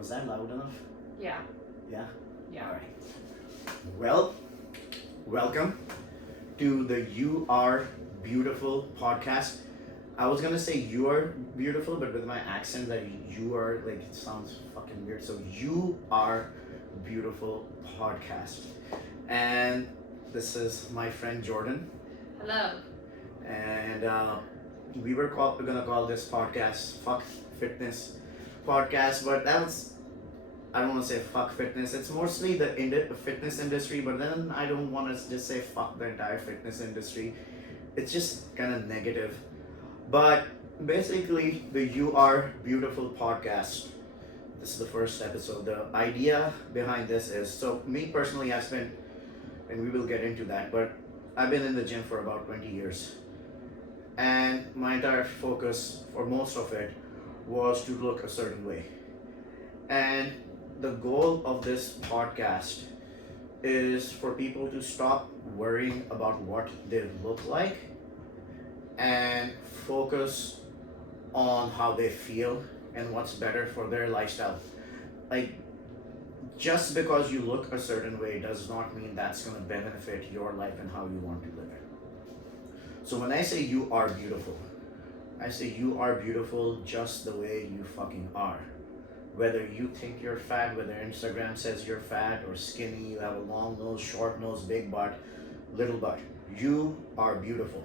Was that loud enough? Yeah. Yeah? Yeah. Alright. Well, welcome to the You Are Beautiful podcast. I was gonna say you are beautiful, but with my accent, that you are, like, it sounds fucking weird. So, You Are Beautiful podcast. And this is my friend Jordan. Hello. And we're gonna call this podcast Fuck Fitness Podcast, but I don't want to say fuck fitness. It's mostly the fitness industry, but then I don't want to just say fuck the entire fitness industry. It's just kind of negative. But basically, the You Are Beautiful podcast. This is the first episode. The idea behind this is, so me personally, I've spent, and we will get into that, but I've been in the gym for about 20 years. And my entire focus, for most of it, was to look a certain way. And the goal of this podcast is for people to stop worrying about what they look like and focus on how they feel and what's better for their lifestyle. Like, just because you look a certain way does not mean that's going to benefit your life and how you want to live it. So when I say you are beautiful, I say you are beautiful just the way you fucking are. Whether you think you're fat, whether Instagram says you're fat or skinny, you have a long nose, short nose, big butt, little butt, you are beautiful.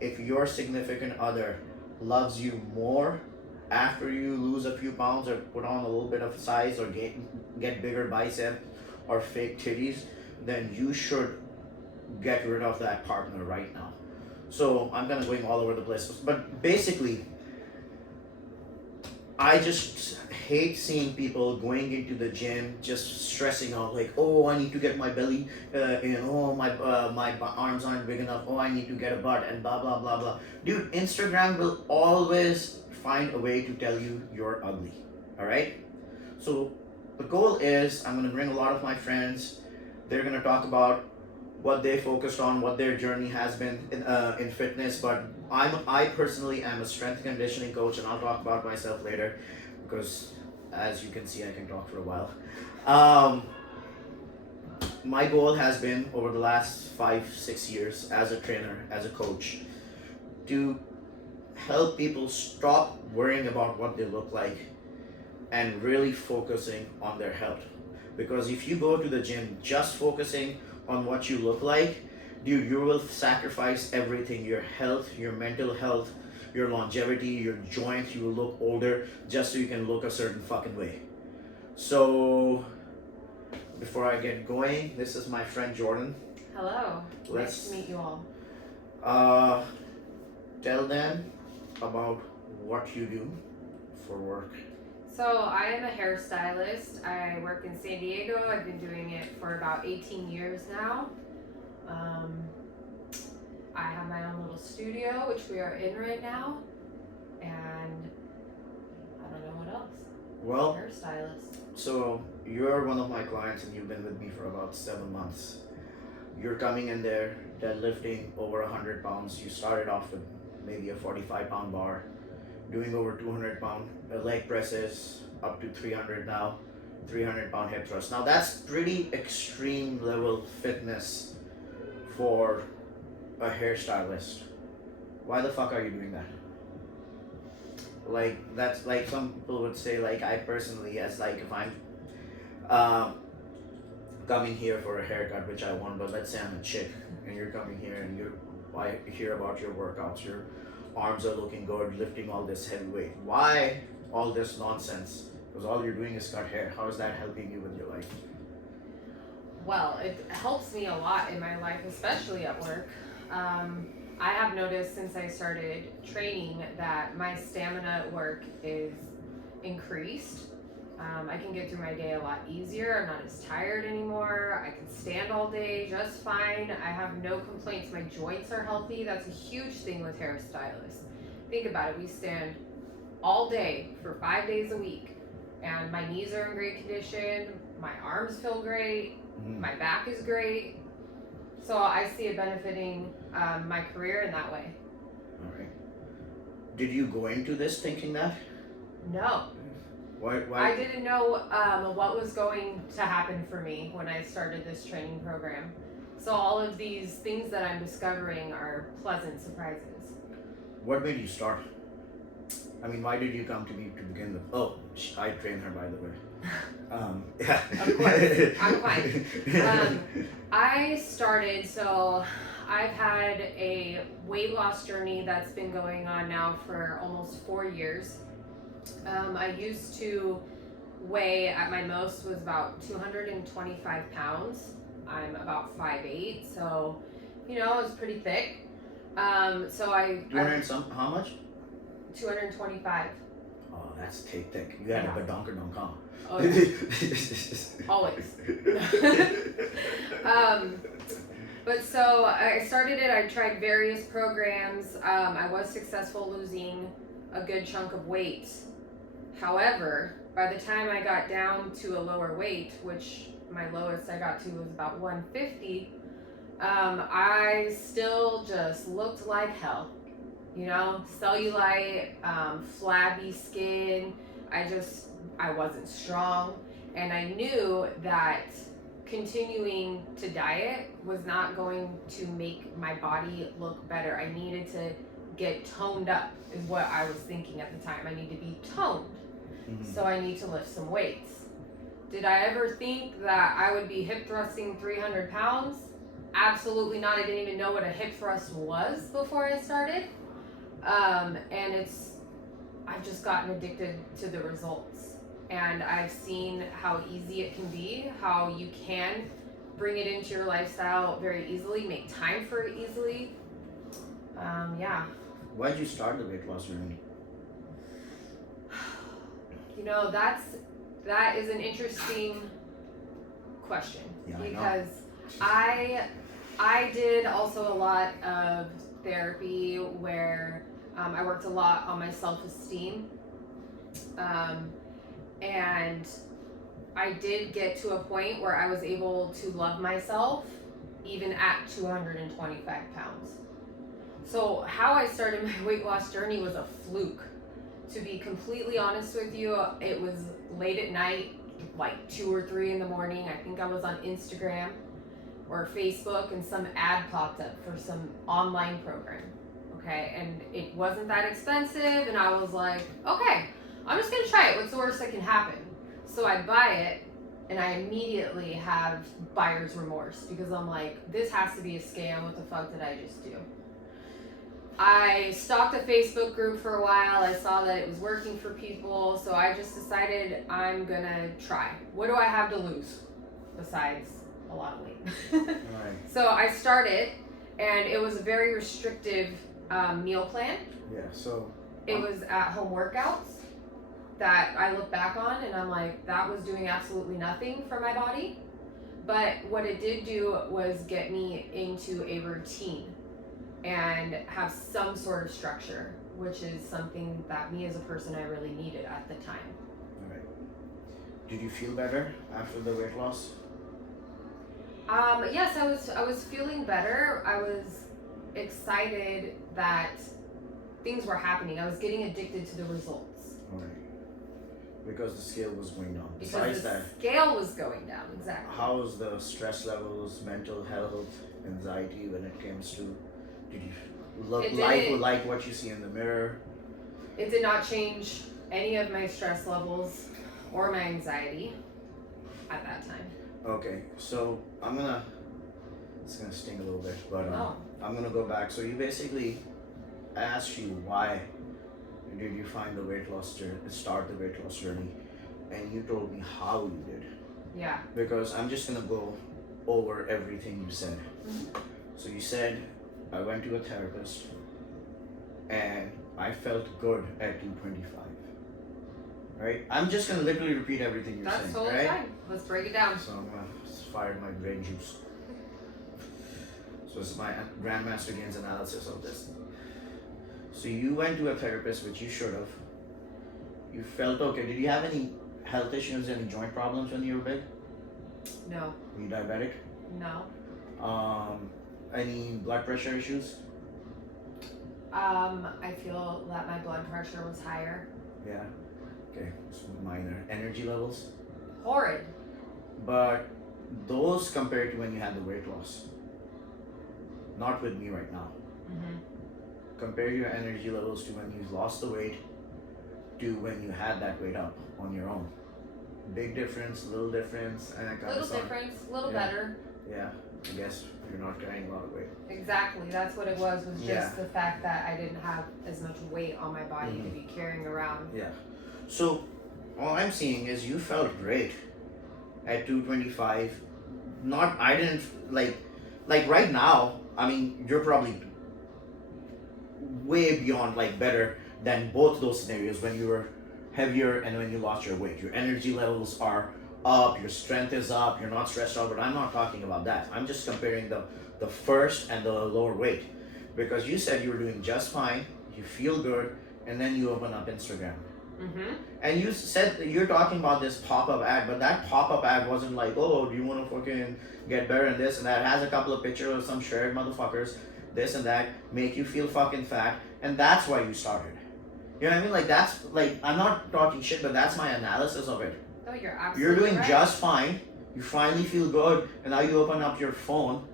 If your significant other loves you more after you lose a few pounds or put on a little bit of size or get bigger bicep or fake titties, then you should get rid of that partner right now. So I'm kind of going all over the place, but basically, I just hate seeing people going into the gym just stressing out, like, oh, I need to get my belly in, oh, my arms aren't big enough, oh, I need to get a butt, and blah blah blah blah. Dude, Instagram will always find a way to tell you you're ugly. All right. So the goal is, I'm gonna bring a lot of my friends. They're gonna talk about what they focused on, what their journey has been in fitness. But I personally am a strength conditioning coach, and I'll talk about myself later because, as you can see, I can talk for a while. My goal has been over the last 5-6 years as a trainer, as a coach, to help people stop worrying about what they look like and really focusing on their health. Because if you go to the gym just focusing on what you look like, dude, you will sacrifice everything, your health, your mental health, your longevity, your joints. You will look older just so you can look a certain fucking way. So before I get going, this is my friend Jordan. Hello. Nice to meet you all. Tell them about what you do for work. So I am a hairstylist. I work in San Diego. I've been doing it for about 18 years now. I have my own little studio, which we are in right now. And I don't know what else. Well, Hairstylist. so you're one of my clients and you've been with me for about 7 months. You're coming in there deadlifting over 100 pounds. You started off with maybe a 45-pound bar, doing over 200-pound leg presses, up to 300 now, 300-pound hip thrust. Now that's pretty extreme level fitness for a hairstylist. Why the fuck are you doing that? Like, that's like some people would say, like, I personally, as like, if I'm coming here for a haircut, which I want, but let's say I'm a chick and you're coming here and I hear about your workouts, your arms are looking good, lifting all this heavy weight. Why all this nonsense? Because all you're doing is cut hair. How is that helping you with your life? Well, it helps me a lot in my life, especially at work. I have noticed since I started training that my stamina at work is increased. I can get through my day a lot easier. I'm not as tired anymore. I can stand all day just fine. I have no complaints. My joints are healthy. That's a huge thing with hairstylists. Think about it. We stand all day for 5 days a week, and my knees are in great condition. My arms feel great. My back is great. So I see it benefiting my career in that way. All right. Did you go into this thinking that? No. Why? I didn't know what was going to happen for me when I started this training program. So all of these things that I'm discovering are pleasant surprises. What made you start? I mean, why did you come to me to begin with? Oh, I trained her, by the way. Yeah. Of course, I'm fine. I started, so I've had a weight loss journey that's been going on now for almost 4 years. I used to weigh at my most was about 225 pounds. I'm about 5'8", so it was pretty thick. So I 200 some, how much? 225. Oh, that's thick. You had a badonkadonk, huh? Oh, yeah. Always. But so I started it. I tried various programs. I was successful losing a good chunk of weight. However, by the time I got down to a lower weight, which my lowest I got to was about 150, I still just looked like hell. Cellulite, flabby skin. I wasn't strong. And I knew that continuing to diet was not going to make my body look better. I needed to get toned up, is what I was thinking at the time. I need to be toned. Mm-hmm. So I need to lift some weights. Did I ever think that I would be hip thrusting 300 pounds? Absolutely not. I didn't even know what a hip thrust was before I started. And I've just gotten addicted to the results. And I've seen how easy it can be, how you can bring it into your lifestyle very easily, make time for it easily. Yeah. Why'd you start the weight loss journey? That is an interesting question, Yeah, because I did also a lot of therapy where I worked a lot on my self-esteem, and I did get to a point where I was able to love myself even at 225 pounds. So how I started my weight loss journey was a fluke. To be completely honest with you, it was late at night, like 2 or 3 in the morning. I think I was on Instagram or Facebook, and some ad popped up for some online program. Okay, and it wasn't that expensive, and I was like, okay, I'm just gonna try it. What's the worst that can happen? So I buy it, and I immediately have buyer's remorse, because I'm like, this has to be a scam. What the fuck did I just do? I stalked a Facebook group for a while. I saw that it was working for people, so I just decided I'm gonna try. What do I have to lose besides a lot of weight? Right. So I started, and it was a very restrictive meal plan. Yeah, so... It was at-home workouts that I look back on, and I'm like, that was doing absolutely nothing for my body. But what it did do was get me into a routine and have some sort of structure, which is something that me as a person, I really needed at the time. All right. Did you feel better after the weight loss? Yes, I was feeling better. I was excited that things were happening. I was getting addicted to the results. All right. Because the scale was going down. Because the scale was going down, exactly. How was the stress levels, mental health, anxiety when it comes to... Did you like what you see in the mirror? It did not change any of my stress levels or my anxiety at that time. Okay, so it's gonna sting a little bit, but No. I'm gonna go back. So I asked you why did you find the weight loss journey, start the weight loss journey, and you told me how you did. Yeah. Because I'm just gonna go over everything you said. Mm-hmm. So you said, I went to a therapist and I felt good at 225. Right? I'm just gonna literally repeat everything you're saying. That's totally right? fine. Let's break it down. So I'm gonna fire my brain juice. So this is my Grandmaster Gains analysis of this. So you went to a therapist, which you should have. You felt okay. Did you have any health issues, any joint problems when you were big? No. Were you diabetic? No. Any blood pressure issues? I feel that my blood pressure was higher. Yeah. Okay, it's minor. Energy levels. Horrid. But those compared to when you had the weight loss. Not with me right now. Mm-hmm. Compare your energy levels to when you lost the weight to when you had that weight up on your own. Big difference, little difference, and it kind Little of sound, difference, little yeah. better. Yeah, I guess you're not carrying a lot of weight. Exactly. That's what it was just Yeah. the fact that I didn't have as much weight on my body to be carrying around. Yeah. So all I'm seeing is you felt great at 225. Not I didn't like right now. I mean, you're probably way beyond like better than both those scenarios when you were heavier and when you lost your weight. Your energy levels are up, your strength is up, you're not stressed out, but I'm not talking about that. I'm just comparing the first and the lower weight. Because you said you were doing just fine, you feel good, and then you open up Instagram. Mm-hmm. And you said that you're talking about this pop-up ad, but that pop-up ad wasn't like, oh, do you want to fucking get better in this and that. It has a couple of pictures of some shared motherfuckers, this and that, make you feel fucking fat, and that's why you started. You know what I mean? Like that's like I'm not talking shit, but that's my analysis of it. Oh, you're absolutely You're doing right. just fine. You finally feel good, and now you open up your phone,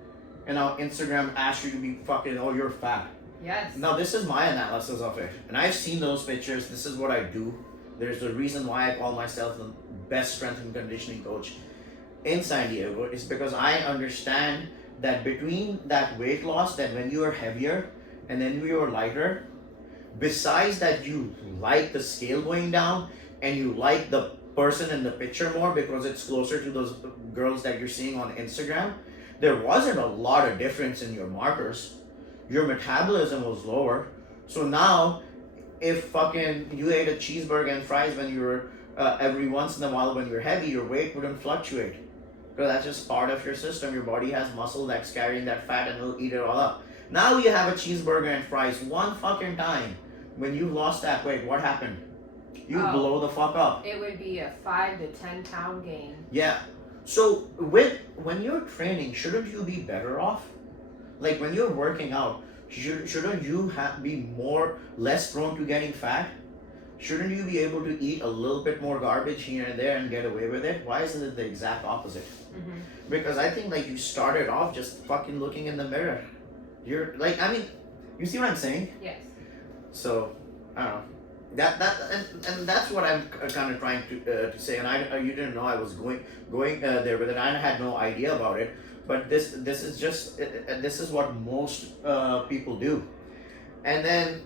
and now Instagram asks you to be fucking, oh, you're fat. Yes. Now this is my analysis of it, and I've seen those pictures. This is what I do. There's a reason why I call myself the best strength and conditioning coach in San Diego. Is because I understand that between that weight loss, that when you are heavier and then you are lighter, besides that you like the scale going down and you like the person in the picture more because it's closer to those girls that you're seeing on Instagram, there wasn't a lot of difference in your markers. Your metabolism was lower. So now, if fucking you ate a cheeseburger and fries when you were every once in a while when you're heavy, your weight wouldn't fluctuate. Because that's just part of your system. Your body has muscle that's carrying that fat and it'll eat it all up. Now you have a cheeseburger and fries one fucking time. When you lost that weight, what happened? You blow the fuck up. It would be a 5 to 10 pound gain. Yeah. So when you're training, shouldn't you be better off? Like when you're working out, shouldn't you be less prone to getting fat? Shouldn't you be able to eat a little bit more garbage here and there and get away with it? Why isn't it the exact opposite? Mm-hmm. Because I think like you started off just fucking looking in the mirror. You're like, I mean, you see what I'm saying? Yes. So I don't know. And that's what I'm kind of trying to say. And you didn't know I was going there with it. I had no idea about it. But this is just this is what most people do. And then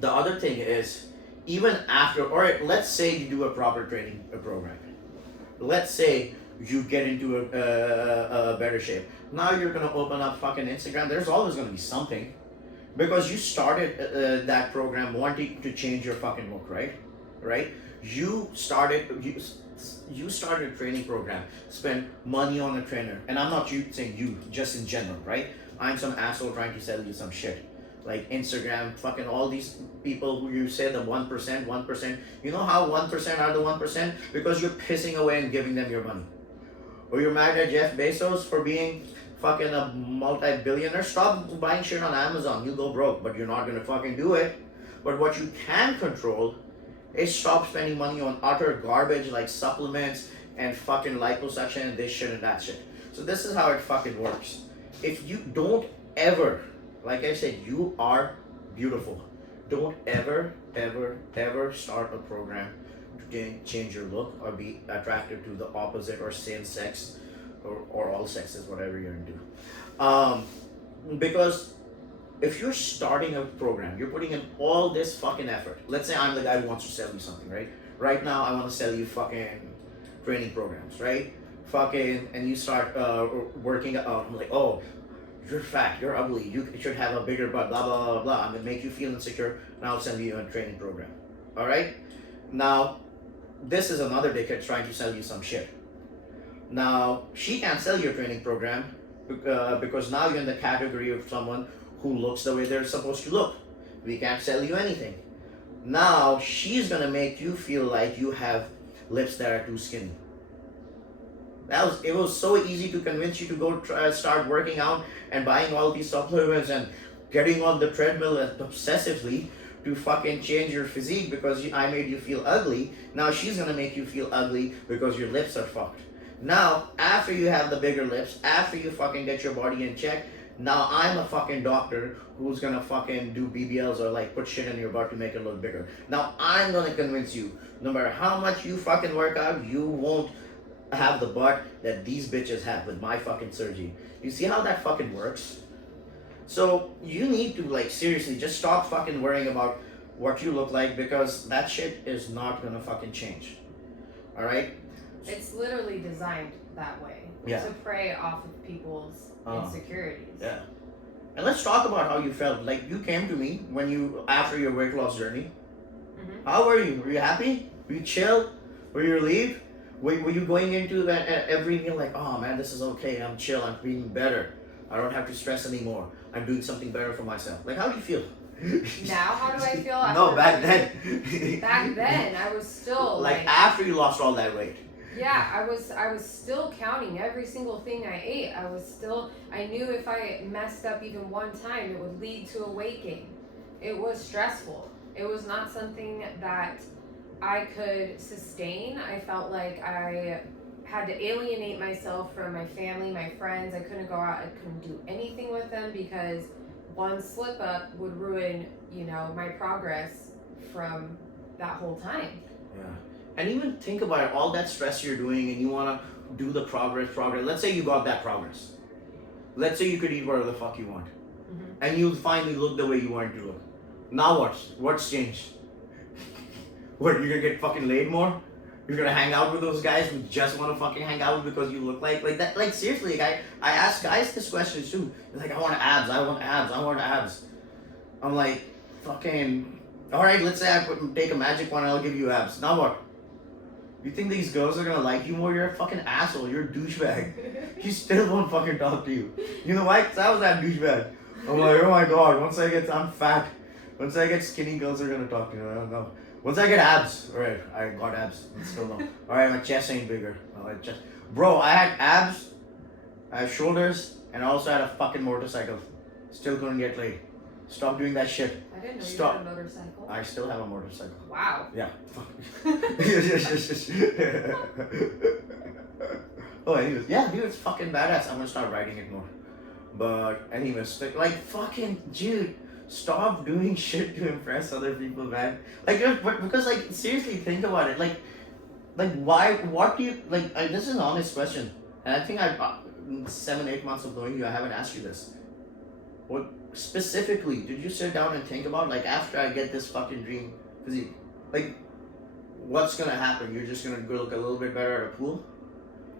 the other thing is, even after, or let's say you do a proper training program. Let's say you get into a better shape. Now you're gonna open up fucking Instagram. There's always gonna be something. Because you started that program wanting to change your fucking look, right? Right? You started a training program, spend money on a trainer, and I'm not saying you, just in general, right? I'm some asshole trying to sell you some shit. Like Instagram, fucking all these people who you say the 1%, you know how 1% are the 1%? Because you're pissing away and giving them your money. Or you're mad at Jeff Bezos for being fucking a multi-billionaire. Stop buying shit on Amazon. You'll go broke, but you're not gonna fucking do it. But what you can control is stop spending money on utter garbage like supplements and fucking liposuction and this shit and that shit. So this is how it fucking works. If you don't ever, like I said, you are beautiful. Don't ever start a program to change your look or be attracted to the opposite or same sex or all sexes, whatever you're into. Because if you're starting a program, you're putting in all this fucking effort. Let's say I'm the guy who wants to sell you something, right? Right now, I want to sell you fucking training programs, right? Fucking, and you start working out. I'm like, oh, you're fat, you're ugly, you should have a bigger butt, blah, blah, blah, blah. I'm going to make you feel insecure, and I'll send you a training program. All right? Now, this is another dickhead trying to sell you some shit. Now, she can't sell your training program because now you're in the category of someone who looks the way they're supposed to look. We can't sell you anything. Now, she's going to make you feel like you have lips that are too skinny. It was so easy to convince you to go start working out and buying all these supplements and getting on the treadmill obsessively to fucking change your physique because I made you feel ugly. Now she's gonna make you feel ugly because your lips are fucked. Now, after you have the bigger lips, after you fucking get your body in check, now I'm a fucking doctor who's gonna fucking do BBLs or like put shit in your butt to make it look bigger. Now I'm gonna convince you, no matter how much you fucking work out, you won't have the butt that these bitches have with my fucking surgery. You see how that fucking works? So you need to like seriously just stop fucking worrying about what you look like because that shit is not gonna fucking change. Alright? It's literally designed that way. Yeah. To prey off of people's insecurities. Yeah. And let's talk about how you felt. Like you came to me after your weight loss journey. Mm-hmm. How were you? Were you happy? Were you chill? Were you relieved? Were you going into that every meal like, oh man, this is okay, I'm chill, I'm feeling better. I don't have to stress anymore. I'm doing something better for myself. Like, how do you feel? Now, how do I feel after? No, back then. Back then, I was still like after you lost all that weight. Yeah, I was still counting every single thing I ate. I knew if I messed up even one time, it would lead to a weight gain. It was stressful. It was not something that I could sustain. I felt like I had to alienate myself from my family, my friends. I couldn't go out, I couldn't do anything with them because one slip up would ruin, my progress from that whole time. Yeah. And even think about it, all that stress you're doing and you want to do the progress. Let's say you got that progress. Let's say you could eat whatever the fuck you want. Mm-hmm. And you finally look the way you want to look. Now what? What's changed? What, you're gonna get fucking laid more? You're gonna hang out with those guys who just want to fucking hang out because you look like that? Like seriously, I ask guys this question too. They're like, I want abs, I want abs, I want abs. I'm like, fucking, alright, let's say take a magic one and I'll give you abs. Now what? You think these girls are gonna like you more? You're a fucking asshole. You're a douchebag. She still won't fucking talk to you. You know why? Because I was that douchebag. I'm like, oh my god, I'm fat. Once I get skinny, girls are gonna talk to me. I don't know. Once I get abs, alright, I got abs. Still no. Alright, my chest ain't bigger. Bro, I had abs, I have shoulders, and I also had a fucking motorcycle. Still couldn't get laid. Stop doing that shit. I didn't know Stop. you had a motorcycle. I still have a motorcycle. Wow. Yeah. Oh, anyways, yeah, dude, it's fucking badass. I'm gonna start writing it more. But anyways, like fucking dude, stop doing shit to impress other people, man. Like, because like seriously, think about it. Like why? What do you like? This is an honest question, and I think in 7-8 months of knowing you, I haven't asked you this. What specifically did you sit down and think about? Like after I get this fucking dream physique, like what's gonna happen? You're just gonna go look a little bit better at a pool.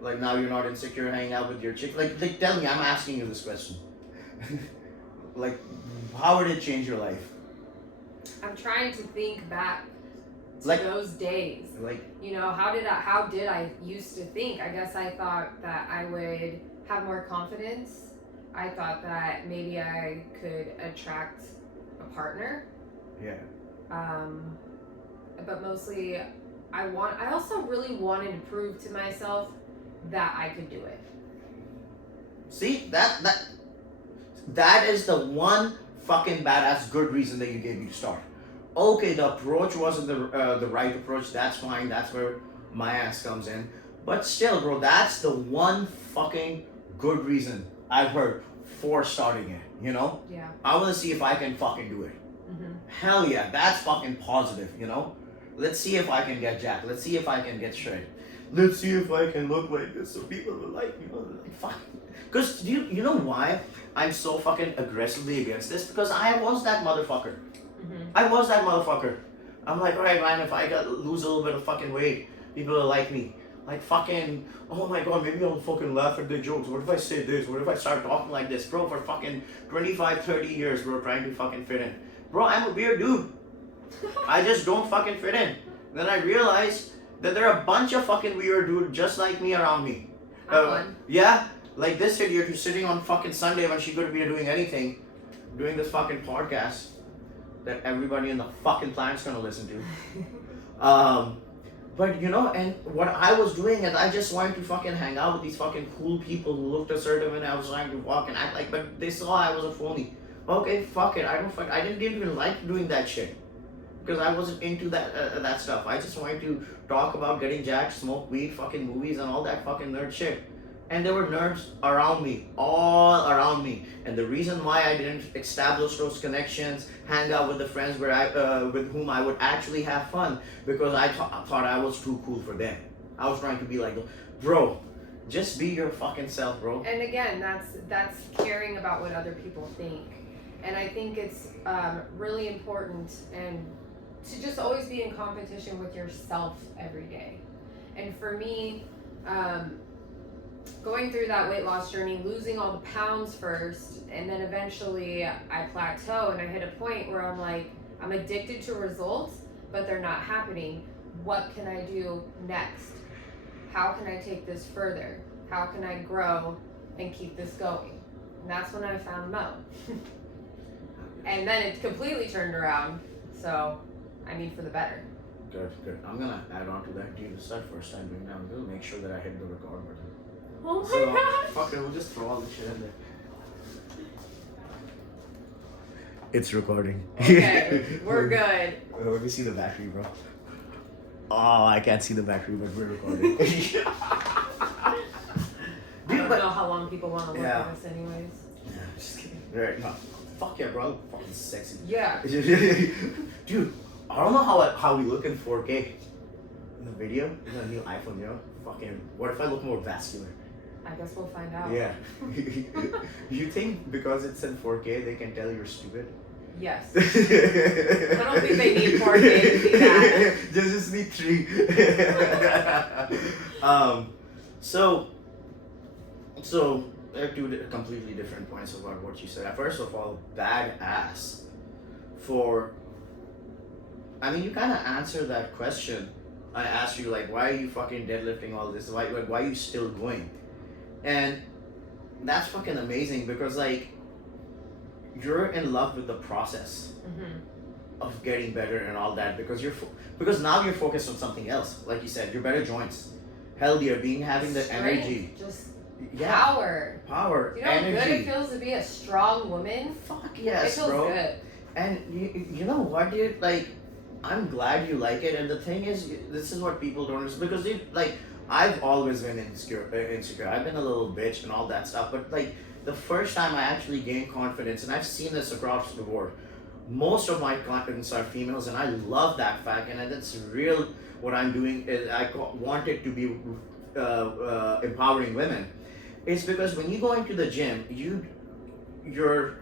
Like now you're not insecure hanging out with your chick. Like tell me, I'm asking you this question. Like, how would it change your life? I'm trying to think back to Like- those days. Like, How did I used to think? I guess I thought that I would have more confidence. I thought that maybe I could attract a partner. yeah. But mostly I also really wanted to prove to myself that I could do it. See, that is the one fucking badass good reason that you gave me to start. Okay, the approach wasn't the right approach. That's fine. That's where my ass comes in. But still, bro, that's the one fucking good reason I've heard for starting it. Yeah. I want to see if I can fucking do it. Mm-hmm. Hell yeah, that's fucking positive. Let's see if I can get jacked. Let's see if I can get straight. Let's see if I can look like this so people will like me. Like, fuck. Because you know why I'm so fucking aggressively against this? Because I was that motherfucker. Mm-hmm. I was that motherfucker. I'm like, alright man, if I lose a little bit of fucking weight, people will like me. Like fucking, oh my god, maybe I'll fucking laugh at their jokes. What if I say this? What if I start talking like this? Bro, for fucking 25, 30 years, bro, trying to fucking fit in. Bro, I'm a weird dude. I just don't fucking fit in. Then I realized that there are a bunch of fucking weird dudes just like me around me. I'm one. Yeah, like this idiot who's sitting on fucking Sunday when she could be doing anything, doing this fucking podcast that everybody in the fucking planet's gonna listen to. But and what I was doing is I just wanted to fucking hang out with these fucking cool people who looked a certain way and I was trying to walk and act like, but they saw I was a phony. Okay, fuck it. I didn't even like doing that shit. because I wasn't into that stuff. I just wanted to talk about getting jacked, smoke weed, fucking movies, and all that fucking nerd shit. And there were nerds around me, all around me. And the reason why I didn't establish those connections, hang out with the friends with whom I would actually have fun, because I thought I was too cool for them. I was trying to be like, bro, just be your fucking self, bro. And again, that's caring about what other people think. And I think it's really important and to just always be in competition with yourself every day. And for me, going through that weight loss journey, losing all the pounds first, and then eventually I plateau and I hit a point where I'm like, I'm addicted to results, but they're not happening. What can I do next? How can I take this further? How can I grow and keep this going? And that's when I found Mo. And then it completely turned around. So, I mean, for the better. Good. I'm gonna add on to that. Dude, this is our first time doing that. I'm gonna make sure that I hit the record button. Oh my So, god. fuck it, we'll just throw all the shit in there. It's recording. Okay, we're good. Let me see the battery, bro. Oh, I can't see the battery, but we're recording. I don't know how long people want to look Yeah. at us anyways. Yeah, just kidding. Right, no. Fuck yeah, bro. Fucking sexy. Yeah. Dude, I don't know how we look in 4K in the video. In the new iPhone, you know? Fucking, what if I look more vascular? I guess we'll find out. Yeah. You think because it's in 4K they can tell you're stupid? Yes. I don't think they need 4K to see that. Just need 3. So there are two completely different points about what you said. First of all, badass for. I mean, you kind of answered that question. I asked you like, why are you fucking deadlifting all this? Why are you still going? And that's fucking amazing because like you're in love with the process of getting better and all that because because now you're focused on something else. Like you said, your better joints, healthier, having the Strength, energy, just power, You know energy. how good it feels to be a strong woman? Fuck yes, it feels bro. good. And you know what, dude? Like, I'm glad you like it. And the thing is, this is what people don't understand because they like. I've always been insecure. I've been a little bitch and all that stuff. But like the first time I actually gained confidence, and I've seen this across the board, most of my clients are females, and I love that fact. And that's real. What I'm doing is I want it to be empowering women. It's because when you go into the gym, you're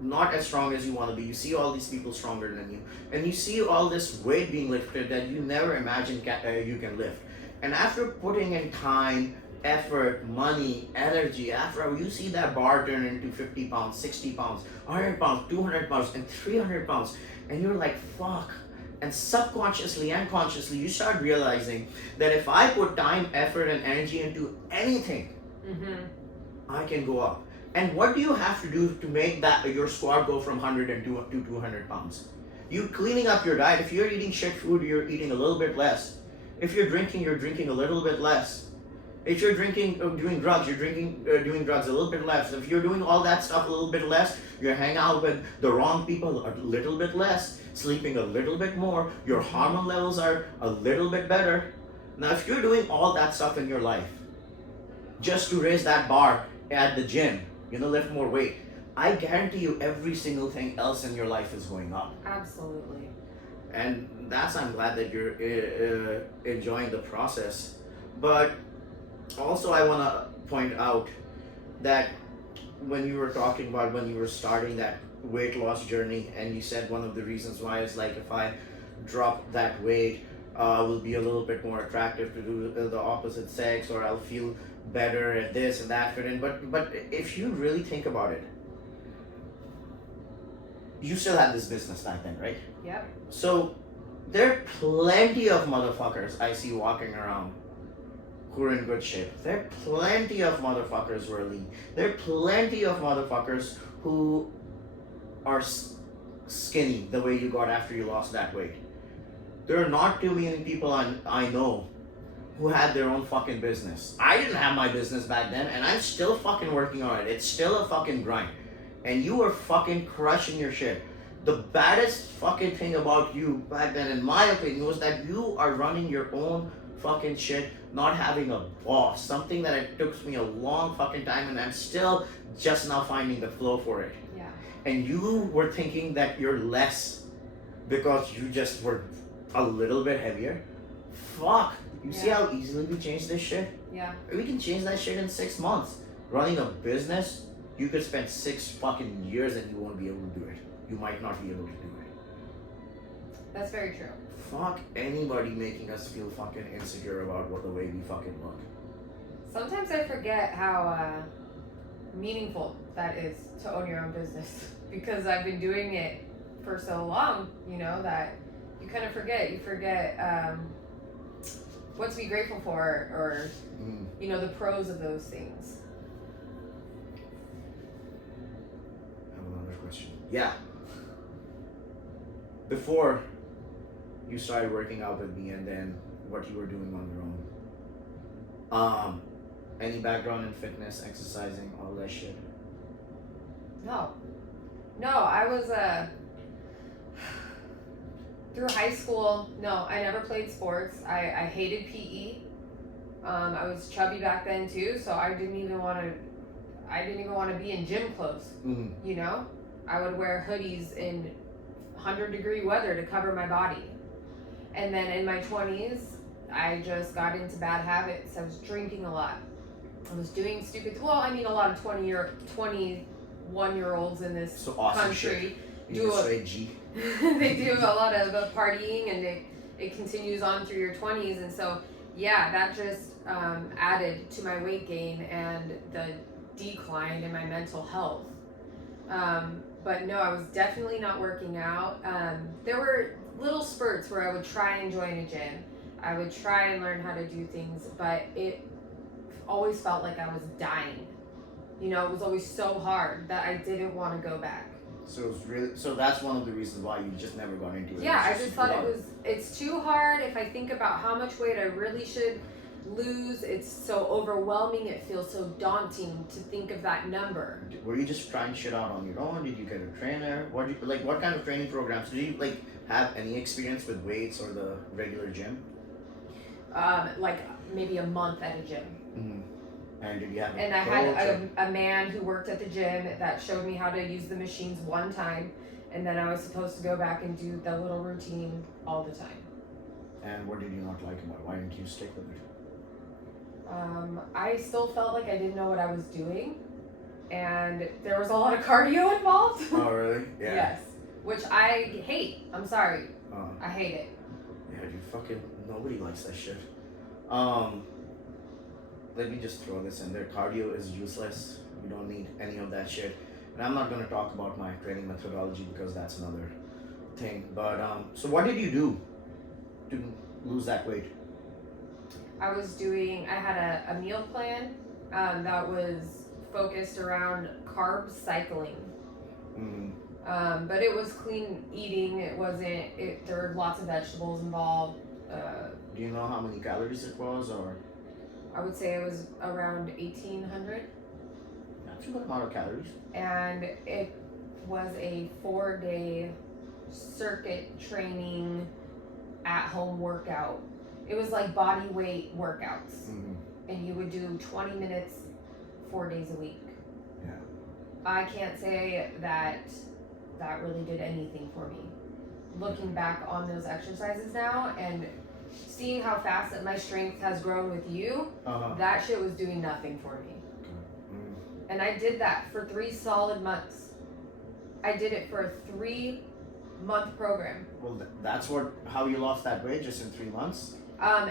not as strong as you want to be. You see all these people stronger than you, and you see all this weight being lifted that you never imagined you can lift. And after putting in time, effort, money, energy, after you see that bar turn into 50 pounds, 60 pounds, 100 pounds, 200 pounds, and 300 pounds, and you're like, fuck. And subconsciously and consciously, you start realizing that if I put time, effort, and energy into anything, I can go up. And what do you have to do to make that your squat go from 100 to 200 pounds? You cleaning up your diet. If you're eating shit food, you're eating a little bit less. If you're drinking a little bit less. If you're doing drugs, you're doing drugs a little bit less. If you're doing all that stuff a little bit less, you're hanging out with the wrong people a little bit less, sleeping a little bit more, your hormone levels are a little bit better. Now, if you're doing all that stuff in your life, just to raise that bar at the gym, lift more weight, I guarantee you every single thing else in your life is going up. Absolutely. And I'm glad that you're enjoying the process. But also I want to point out that when you were talking about when you were starting that weight loss journey, and you said one of the reasons why is like if I drop that weight, I will be a little bit more attractive to the opposite sex, or I'll feel better at this and that. But if you really think about it, you still had this business back then, right? Yep. So there are plenty of motherfuckers I see walking around who are in good shape. There are plenty of motherfuckers who are lean. There are plenty of motherfuckers who are skinny the way you got after you lost that weight. There are not too many people I know who had their own fucking business. I didn't have my business back then, and I'm still fucking working on it. It's still a fucking grind. And you are fucking crushing your shit. The baddest fucking thing about you back then, in my opinion, was that you are running your own fucking shit, not having a boss. Something that it took me a long fucking time, and I'm still just now finding the flow for it. Yeah. And you were thinking that you're less because you just were a little bit heavier. Fuck. You see how easily we change this shit? Yeah. We can change that shit in 6 months. Running a business, you could spend 6 fucking years and you won't be able to do it. You might not be able to do it. That's very true. Fuck anybody making us feel fucking insecure about what the way we fucking look. Sometimes I forget how meaningful that is to own your own business because I've been doing it for so long, you know, that you kind of forget. You forget what to be grateful for or, you know, the pros of those things. I have another question. Yeah. Before you started working out with me and then what you were doing on your own, any background in fitness, exercising, all that shit? No, I was through high school. No, I never played sports. I hated PE. I was chubby back then too, so I didn't even want to be in gym clothes. Mm-hmm. You know, I would wear hoodies in 100-degree weather to cover my body. And then in my 20s, I just got into bad habits. I was drinking a lot. I was doing stupid. Well, I mean, a lot of 21-year-olds in this So awesome country shit. do G. they do a lot of partying, and it continues on through your 20s. And so, yeah, that just added to my weight gain and the decline in my mental health. But no, I was definitely not working out. There were little spurts where I would try and join a gym. I would try and learn how to do things, but it always felt like I was dying. You know, it was always so hard that I didn't want to go back. So that's one of the reasons why you just never got into it. Yeah, I just thought it's too hard. If I think about how much weight I really should lose, it's so overwhelming. It feels so daunting to think of that number. Were you just trying shit out on your own? Did you get a trainer? What kind of training programs? Did you have any experience with weights or the regular gym? Like maybe a month at a gym. Mm-hmm. And did you have? And I had a man who worked at the gym that showed me how to use the machines one time, and then I was supposed to go back and do the little routine all the time. And what did you not like about it? Why didn't you stick with it? I still felt like I didn't know what I was doing, and there was a lot of cardio involved. Oh, really? Yeah. Yes, which I hate. I'm sorry. I hate it. Yeah, nobody likes that shit. Let me just throw this in there. Cardio is useless. You don't need any of that shit. And I'm not going to talk about my training methodology because that's another thing. But, so what did you do to lose that weight? I had a meal plan that was focused around carb cycling. Mm-hmm. But it was clean eating. There were lots of vegetables involved. Do you know how many calories it was, or? I would say it was around 1,800. That's a good amount of calories. And it was a 4-day circuit training at-home workout. It was like body weight workouts. Mm-hmm. And you would do 20 minutes 4 days a week. Yeah. I can't say that really did anything for me. Looking back on those exercises now and seeing how fast that my strength has grown with you, that shit was doing nothing for me. And I did that for 3 solid months. I did it for a 3-month program. Well, that's how you lost that weight, just in 3 months?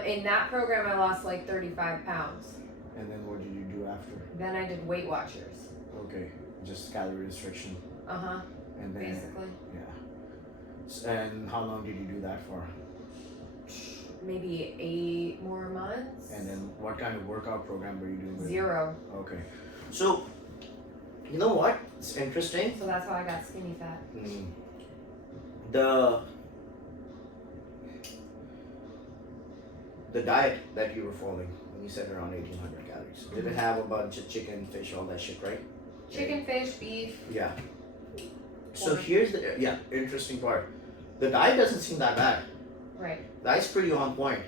In that program, I lost like 35 pounds. And then what did you do after? Then I did Weight Watchers. Okay, just calorie restriction. And then, basically. Yeah. And how long did you do that for? Maybe 8 more months. And then what kind of workout program were you doing? 0. Okay. So, you know what? It's interesting. So that's how I got skinny fat. The diet that you were following when you said around 1,800 calories, did it have a bunch of chicken, fish, all that shit, right? Chicken, fish, beef. Yeah. So here's the interesting part. The diet doesn't seem that bad. Right. Diet's pretty on point,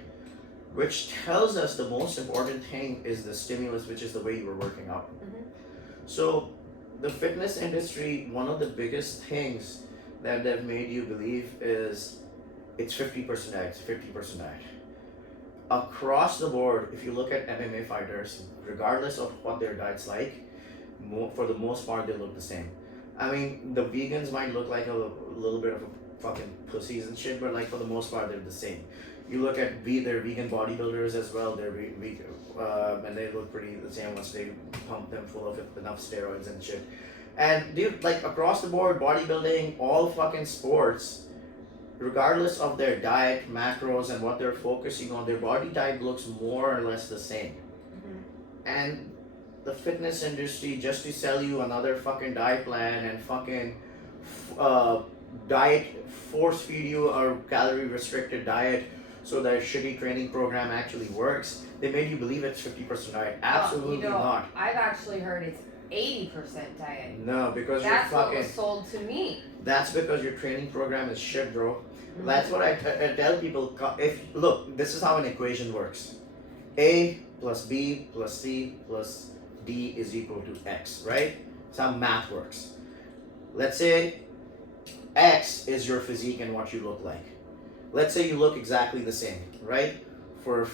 which tells us the most important thing is the stimulus, which is the way you were working out. Mm-hmm. So the fitness industry, one of the biggest things that they've made you believe is it's 50% diet, it's 50% diet. Across the board, if you look at MMA fighters, regardless of what their diet's like, for the most part they look the same. I mean, the vegans might look like a little bit of a fucking pussies and shit, but like for the most part they're the same. You look at they're vegan bodybuilders as well. They're vegan, and they look pretty the same once they pump them full of enough steroids and shit. And dude, like across the board, bodybuilding, all fucking sports, regardless of their diet, macros, and what they're focusing on, their body type looks more or less the same. Mm-hmm. And the fitness industry, just to sell you another fucking diet plan and fucking diet, force feed you a calorie restricted diet so their shitty training program actually works, they made you believe it's 50% diet. Absolutely not. I've actually heard it's 80% diet. No, because that's you're fucking. What was sold to me. That's because your training program is shit, bro. Mm-hmm. That's what I tell people. If look, this is how an equation works: A plus B plus C plus D is equal to X, right? That's how math works. Let's say X is your physique and what you look like. Let's say you look exactly the same, right? For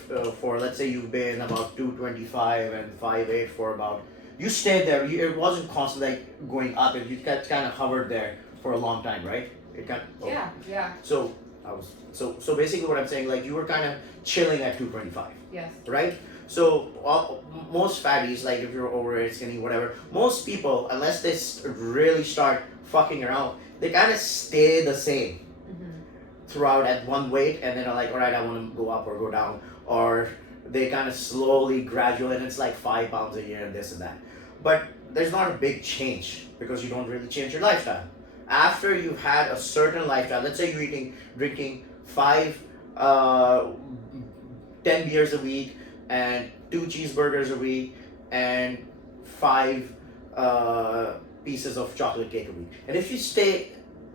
let's say you've been about 225 and 5'8" for about. You stayed there. It wasn't constantly like going up. You kind of hovered there for a long time, right? It kind of, Yeah. So so basically what I'm saying, like you were kind of chilling at 225. Yes. Right. So most fatties, like if you're overweight, skinny, whatever, most people, unless they really start fucking around, they kind of stay the same throughout at one weight, and then are like, all right, I want to go up or go down, or they kind of slowly gradual, and it's like 5 pounds a year and this and that. But there's not a big change because you don't really change your lifestyle. After you've had a certain lifestyle, let's say you're drinking 10 beers a week and 2 cheeseburgers a week and 5 pieces of chocolate cake a week. And if you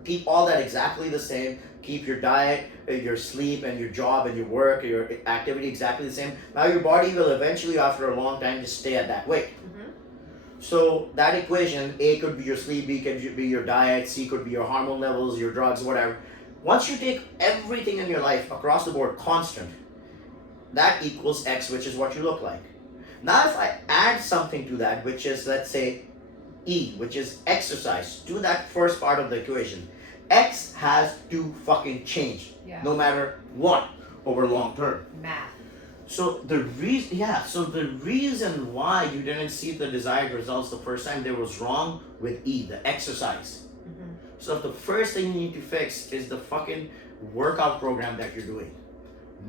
keep all that exactly the same, keep your diet, your sleep, and your job, and your work, your activity exactly the same, now your body will eventually, after a long time, just stay at that weight. Mm-hmm. So that equation, A could be your sleep, B could be your diet, C could be your hormone levels, your drugs, whatever. Once you take everything in your life across the board constant, that equals X, which is what you look like. Now if I add something to that, which is, let's say, E, which is exercise, to that first part of the equation, X has to fucking change, no matter what, over long term. Math. So the reason why you didn't see the desired results the first time, there was wrong with E, the exercise. Mm-hmm. So the first thing you need to fix is the fucking workout program that you're doing.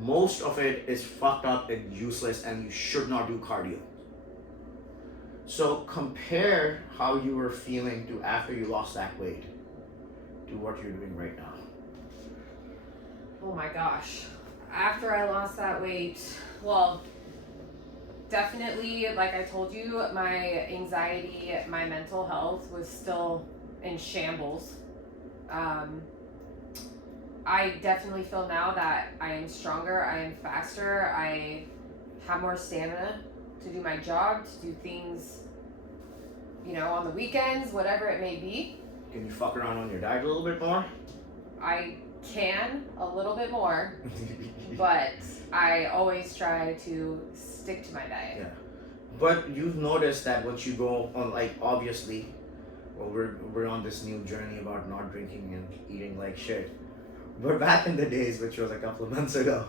Most of it is fucked up and useless, and you should not do cardio. So compare how you were feeling to after you lost that weight to what you're doing right now. Oh my gosh. After I lost that weight, well, definitely, like I told you, my anxiety, my mental health was still in shambles. I definitely feel now that I am stronger, I am faster, I have more stamina to do my job, to do things, on the weekends, whatever it may be. Can you fuck around on your diet a little bit more? I can, a little bit more, but I always try to stick to my diet. Yeah. But you've noticed that once you go on, like, obviously, well, we're on this new journey about not drinking and eating like shit. But back in the days, which was a couple of months ago,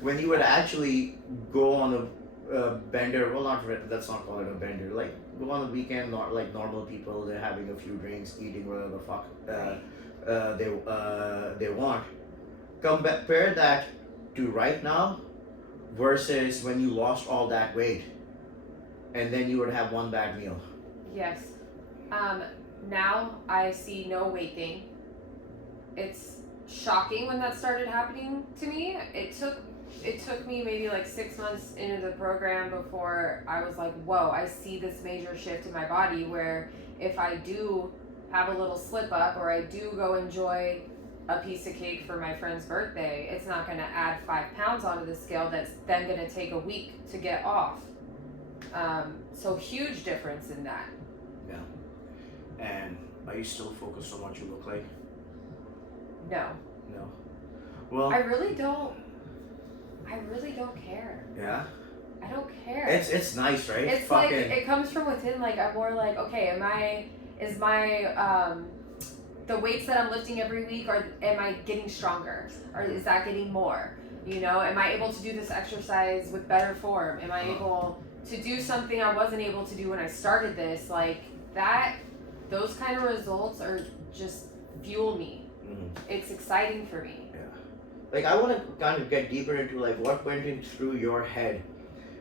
when you would actually go on a bender, well, let's not call it a bender, like go on the weekend, not like normal people, they're having a few drinks, eating whatever the fuck they want. Compare that to right now versus when you lost all that weight and then you would have one bad meal. Yes. Now I see no weight gain. It's shocking when that started happening to me. It took me maybe like 6 months into the program before I was like, whoa, I see this major shift in my body where if I do have a little slip up or I do go enjoy a piece of cake for my friend's birthday, it's not going to add 5 pounds onto the scale that's then going to take a week to get off. So huge difference in that. Yeah. And are you still focused on what you look like? No. No. Well, I really don't care. yeah. I don't care. It's nice, right? It's like it comes from within. Like I'm more like, okay, is my the weights that I'm lifting every week, or am I getting stronger, or is that getting more? You know, am I able to do this exercise with better form? Am I able to do something I wasn't able to do when I started this? Like that, those kind of results are just fuel me. Mm-hmm. It's exciting for me. Yeah. Like I want to kind of get deeper into like what went in through your head,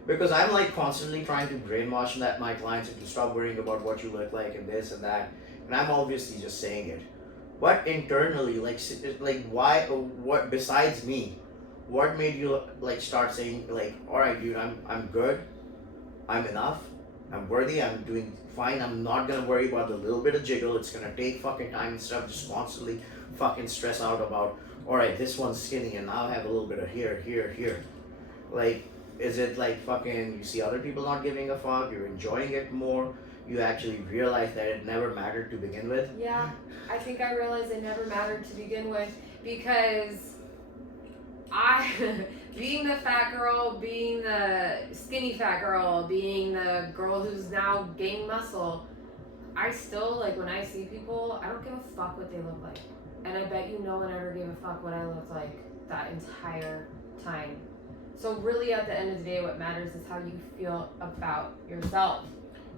because I'm like constantly trying to brainwash that my clients to stop worrying about what you look like and this and that, and I'm obviously just saying it. What internally, like why, what besides me, what made you like start saying like, all right, dude, I'm good, I'm enough, I'm worthy, I'm doing fine, I'm not gonna worry about the little bit of jiggle. It's gonna take fucking time and stuff. Just constantly fucking stress out about, all right, this one's skinny and now I have a little bit of here. Like, is it like fucking you see other people not giving a fuck, you're enjoying it more, you actually realize that it never mattered to begin with? Yeah, I think I realized it never mattered to begin with, because I, being the fat girl, being the skinny fat girl, being the girl who's now gained muscle, I still, like, when I see people, I don't give a fuck what they look like. And I bet you no one ever gave a fuck what I looked like that entire time. So really, at the end of the day, what matters is how you feel about yourself.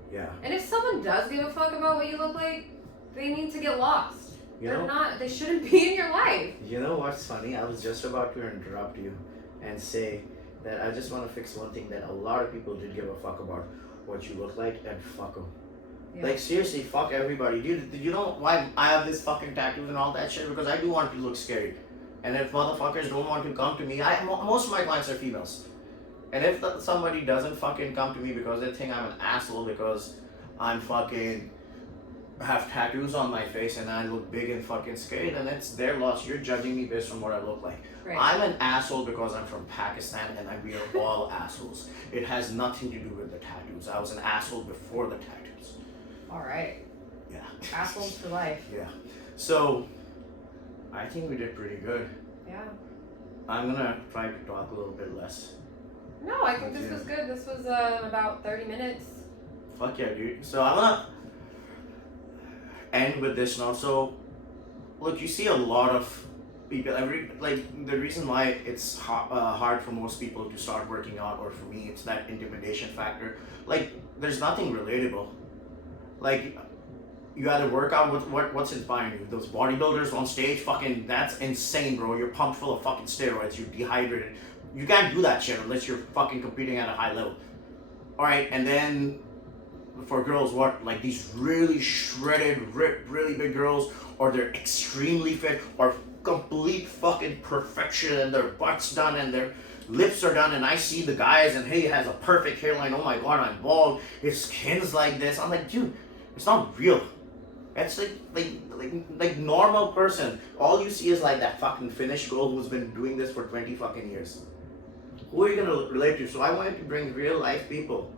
Yeah. And if someone does give a fuck about what you look like, they need to get lost. They shouldn't be in your life. You know what's funny? I was just about to interrupt you and say that I just want to fix one thing, that a lot of people did give a fuck about what you look like, and fuck them. Yeah. Like seriously, fuck everybody. Dude, you know why I have this fucking tattoos and all that shit? Because I do want to look scary. And if motherfuckers don't want to come to me, most of my clients are females. And if somebody doesn't fucking come to me because they think I'm an asshole because I'm fucking have tattoos on my face and I look big and fucking scary, then it's their loss. You're judging me based on what I look like. Right. I'm an asshole because I'm from Pakistan and we are all assholes. It has nothing to do with the tattoos. I was an asshole before the tattoos. Alright. Yeah. Assholes for life. Yeah. So, I think we did pretty good. Yeah. I'm gonna try to talk a little bit less. No, I think this was good. This was about 30 minutes. Fuck yeah, dude. So I'm gonna end with this now. So, look, you see a lot of people. The reason why it's hard for most people to start working out, or for me, it's that intimidation factor. Like, there's nothing relatable. Like, you either work out with what's inspiring you. Those bodybuilders on stage, fucking, that's insane, bro. You're pumped full of fucking steroids. You're dehydrated. You can't do that shit unless you're fucking competing at a high level. Alright, and then for girls, what? Like these really shredded, ripped, really big girls, or they're extremely fit, or complete fucking perfection, and their butt's done, and their lips are done, and I see the guys, and hey, he has a perfect hairline, oh my god, I'm bald, his skin's like this. I'm like, dude, it's not real. It's like normal person. All you see is like that fucking Finnish girl who's been doing this for 20 fucking years. Who are you gonna relate to? So I wanted to bring real life people.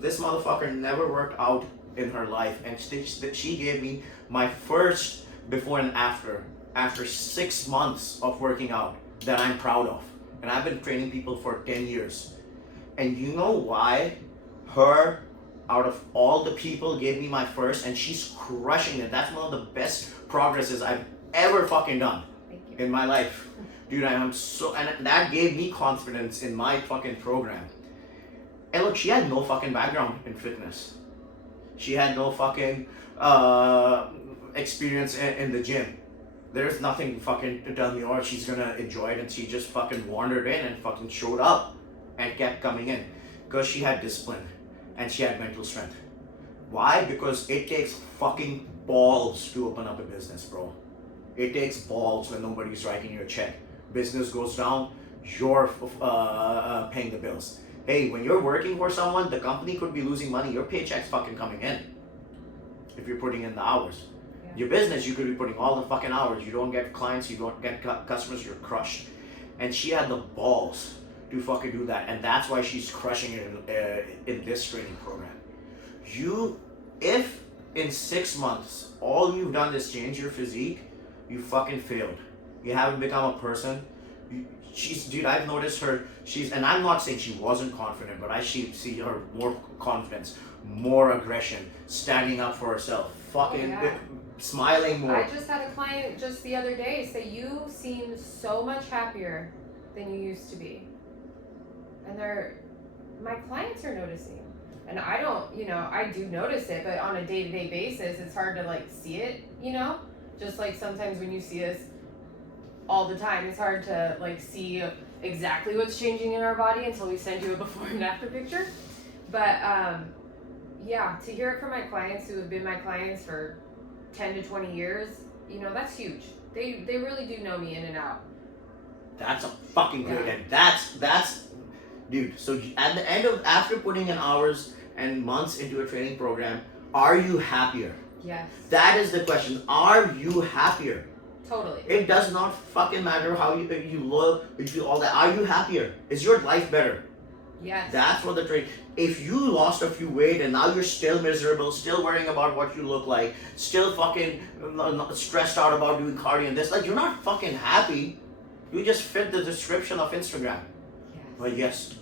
This motherfucker never worked out in her life, and she gave me my first before and after 6 months of working out that I'm proud of. And I've been training people for 10 years. And you know why her, out of all the people, gave me my first, and she's crushing it. That's one of the best progresses I've ever fucking done in my life. Dude, and that gave me confidence in my fucking program. And look, she had no fucking background in fitness. She had no fucking experience in the gym. There's nothing fucking to tell me, or she's gonna enjoy it, and she just fucking wandered in and fucking showed up and kept coming in. Because she had discipline and she had mental strength. Why? Because it takes fucking balls to open up a business, bro. It takes balls when nobody's writing your check. Business goes down, you're paying the bills. Hey, when you're working for someone, the company could be losing money. Your paycheck's fucking coming in if you're putting in the hours. Yeah. Your business, you could be putting all the fucking hours. You don't get clients, you don't get customers, you're crushed. And she had the balls to fucking do that, and that's why she's crushing it in this training program. If in 6 months all you've done is change your physique, you fucking failed. You haven't become a person. Dude, I've noticed her. And I'm not saying she wasn't confident, but I see her more confidence, more aggression, standing up for herself, fucking smiling more. I just had a client just the other day say, "You seem so much happier than you used to be," and my clients are noticing. And I don't, I do notice it, but on a day-to-day basis, it's hard to like see it, just like sometimes when you see us all the time, it's hard to like see exactly what's changing in our body until we send you a before and after picture. But to hear it from my clients who have been my clients for 10 to 20 years, that's huge. They really do know me in and out. That's a fucking good, and that's dude. So at the end of, after putting in hours and months into a training program, are you happier? Yes. That is the question. Are you happier? Totally. It does not fucking matter how you look, you feel, all that. Are you happier? Is your life better? Yes. That's what the training. If you lost a few weight and now you're still miserable, still worrying about what you look like, still fucking stressed out about doing cardio and this, like, you're not fucking happy. You just fit the description of Instagram. Yes. But yes,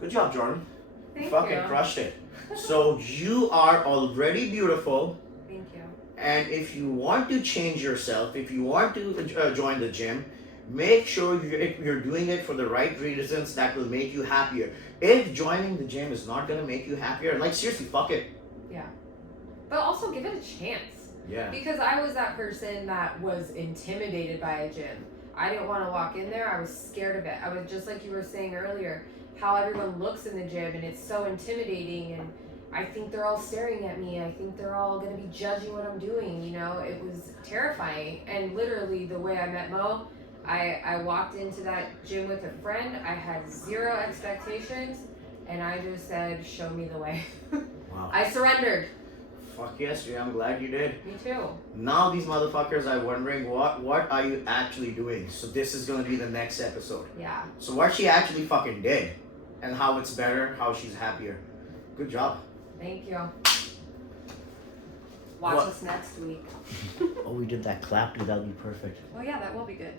good job, Jordan. Thank Fucking you. crushed it. So you are already beautiful. Thank you. And if you want to change yourself, if you want to join the gym, make sure you're doing it for the right reasons that will make you happier. If joining the gym is not going to make you happier, like, seriously, fuck it. Yeah. But also give it a chance. Yeah. Because I was that person that was intimidated by a gym. I didn't want to walk in there. I was scared of it. I was just like you were saying earlier, how everyone looks in the gym and it's so intimidating, and I think they're all staring at me. I think they're all going to be judging what I'm doing. It was terrifying. And literally the way I met Mo, I walked into that gym with a friend. I had zero expectations, and I just said, "Show me the way." Wow. I surrendered. Fuck yes, Jay, I'm glad you did. Me too. Now these motherfuckers are wondering, what are you actually doing? So this is going to be the next episode. Yeah. So what she actually fucking did, and how it's better, how she's happier. Good job. Thank you. Watch us next week. Oh, we did that clap, dude. That'll be perfect. Oh yeah, that will be good.